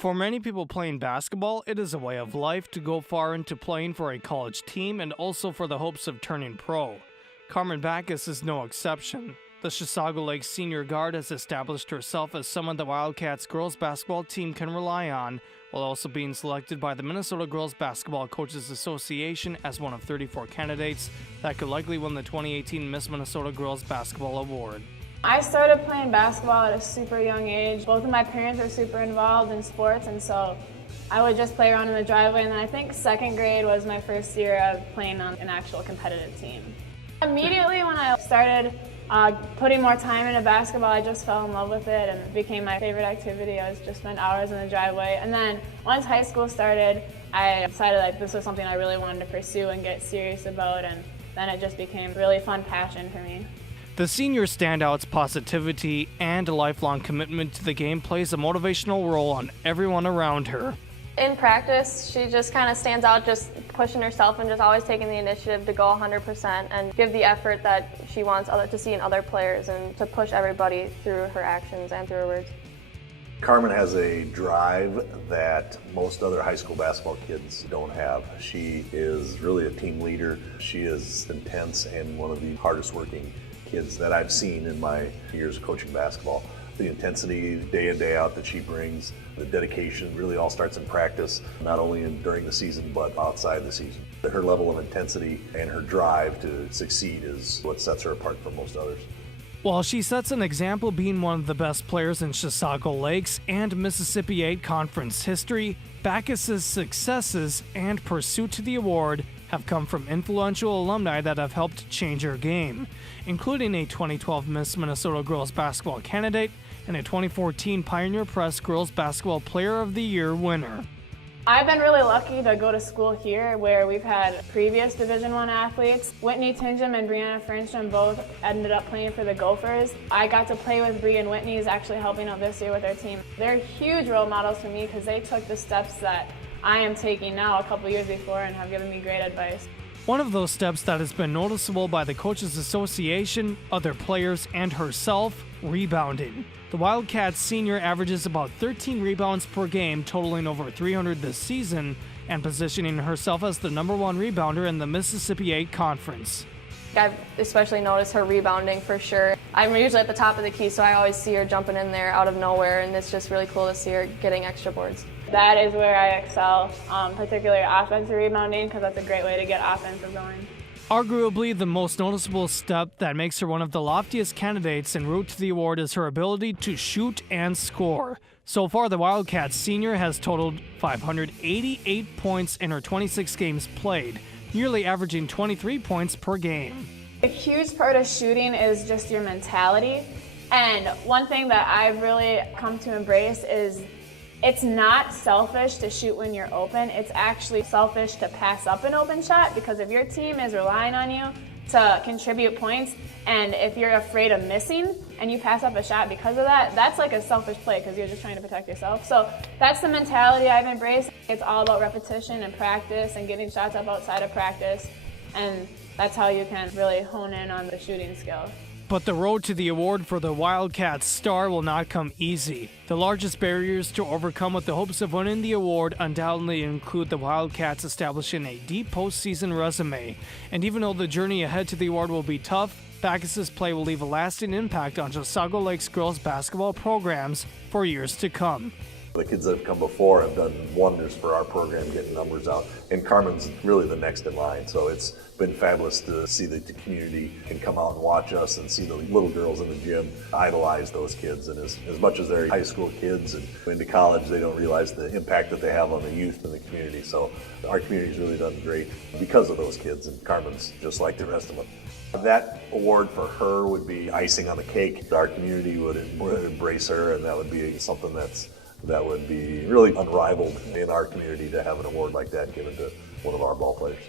For many people playing basketball, it is a way of life to go far into playing for a college team and also for the hopes of turning pro. Carmen Backes is no exception. The Chisago Lakes senior guard has established herself as someone the Wildcats girls basketball team can rely on, while also being selected by the Minnesota Girls Basketball Coaches Association as one of 34 candidates that could likely win the 2018 Miss Minnesota Girls Basketball Award. I started playing basketball at a super young age. Both of my parents were super involved in sports, and so I would just play around in the driveway, and then I think second grade was my first year of playing on an actual competitive team. Immediately when I started putting more time into basketball, I just fell in love with it and it became my favorite activity. I was just spend hours in the driveway. And then once high school started, I decided like this was something I really wanted to pursue and get serious about, and then it just became a really fun passion for me. The senior standout's positivity and a lifelong commitment to the game plays a motivational role on everyone around her. In practice, she just kind of stands out, just pushing herself and just always taking the initiative to go 100% and give the effort that she wants to see in other players and to push everybody through her actions and through her words. Carmen has a drive that most other high school basketball kids don't have. She is really a team leader. She is intense and one of the hardest working kids that I've seen in my years of coaching basketball. The intensity day in, day out that she brings, the dedication really all starts in practice, not only during the season, but outside the season. Her level of intensity and her drive to succeed is what sets her apart from most others. While she sets an example being one of the best players in Chisago Lakes and Mississippi 8 Conference history, Backes' successes and pursuit to the award have come from influential alumni that have helped change her game, including a 2012 Miss Minnesota Girls Basketball candidate and a 2014 Pioneer Press Girls Basketball Player of the Year winner. I've been really lucky to go to school here where we've had previous Division I athletes. Whitney Tingham and Brianna Frencham both ended up playing for the Gophers. I got to play with Bree and Whitney, who's actually helping out this year with their team. They're huge role models for me because they took the steps that I am taking now a couple years before and have given me great advice. One of those steps that has been noticeable by the Coaches Association, other players, and herself, rebounding. The Wildcats senior averages about 13 rebounds per game, totaling over 300 this season, and positioning herself as the #1 rebounder in the Mississippi 8 Conference. I've especially noticed her rebounding for sure. I'm usually at the top of the key, so I always see her jumping in there out of nowhere, and it's just really cool to see her getting extra boards. That is where I excel, particularly offensive rebounding, because that's a great way to get offensive going. Arguably, the most noticeable step that makes her one of the loftiest candidates en route to the award is her ability to shoot and score. So far, the Wildcats senior has totaled 588 points in her 26 games played, nearly averaging 23 points per game. A huge part of shooting is just your mentality. And one thing that I've really come to embrace is it's not selfish to shoot when you're open. It's actually selfish to pass up an open shot, because if your team is relying on you to contribute points, and if you're afraid of missing and you pass up a shot because of that, that's like a selfish play because you're just trying to protect yourself. So that's the mentality I've embraced. It's all about repetition and practice and getting shots up outside of practice, and that's how you can really hone in on the shooting skill. But the road to the award for the Wildcats star will not come easy. The largest barriers to overcome with the hopes of winning the award undoubtedly include the Wildcats establishing a deep postseason resume. And even though the journey ahead to the award will be tough, Backes' play will leave a lasting impact on Chisago Lakes girls basketball programs for years to come. The kids that have come before have done wonders for our program, getting numbers out, and Carmen's really the next in line. So it's been fabulous to see that the community can come out and watch us and see the little girls in the gym idolize those kids. And as much as they're high school kids and into college, they don't realize the impact that they have on the youth in the community. So our community's really done great because of those kids, and Carmen's just like the rest of them. That award for her would be icing on the cake. Our community would embrace her, and that would be something that would be really unrivaled in our community to have an award like that given to one of our ball players.